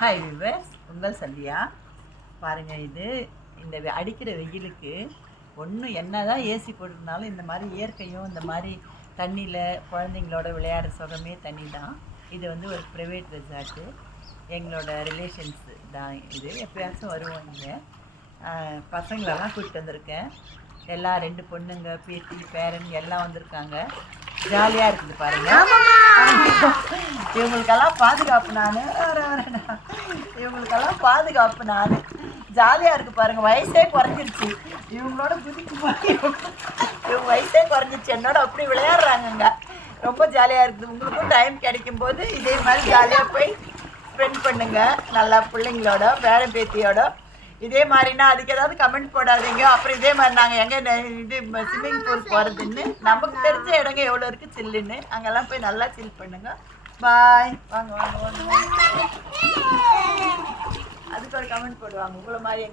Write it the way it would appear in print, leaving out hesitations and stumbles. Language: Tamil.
ஹாய் விவர்ஸ், உங்கள் சந்தியா. பாருங்கள், இது இந்த அடிக்கிற வெயிலுக்கு ஒன்றும் என்ன தான் ஏசி போட்டிருந்தாலும் இந்த மாதிரி இயற்கையும் இந்த மாதிரி தண்ணியில் குழந்தைங்களோட விளையாடுற சுகமே தண்ணி தான். இது வந்து ஒரு ப்ரைவேட் ரெசார்ட்டு. எங்களோட ரிலேஷன்ஸ் தான் இது. எப்போயாச்சும் வருவோம். இங்கே பசங்களெல்லாம் கூப்பிட்டு வந்திருக்கேன். எல்லாம் 2 பொண்ணுங்க, பேத்தி, பேரன் எல்லாம் வந்திருக்காங்க. ஜாலியாக இருக்குது பாருங்கள். இவங்களுக்கெல்லாம் பாதுகாப்பு நான் ஜாலியாக இருக்குது பாருங்கள். வயசே குறைஞ்சிருச்சு இவங்களோட குதிக்கும் போது. இவங்க வயசே குறைஞ்சிருச்சு, என்னோட அப்படி விளையாடுறாங்கங்க. ரொம்ப ஜாலியாக இருக்குது. உங்களுக்கும் டைம் கிடைக்கும் போது இதே மாதிரி ஜாலியாக போய் ஸ்பெண்ட் பண்ணுங்க, நல்லா பிள்ளைங்களோட பேரன் பேத்தியோட. இதே மாதிரினா அதுக்கு ஏதாவது கமெண்ட் போடாதீங்க. அப்புறம் இதே மாதிரி நாங்கள் எங்கே இது ஸ்விம்மிங் பூல் போகிறதுன்னு நமக்கு தெரிஞ்ச இடங்க எவ்வளோ இருக்குது சில்லுன்னு, அங்கெல்லாம் போய் நல்லா சில் பண்ணுங்க. பாய். வாங்க வாங்க வாங்க. அதுக்கு ஒரு கமெண்ட் போடுவாங்க உங்களை மாதிரி.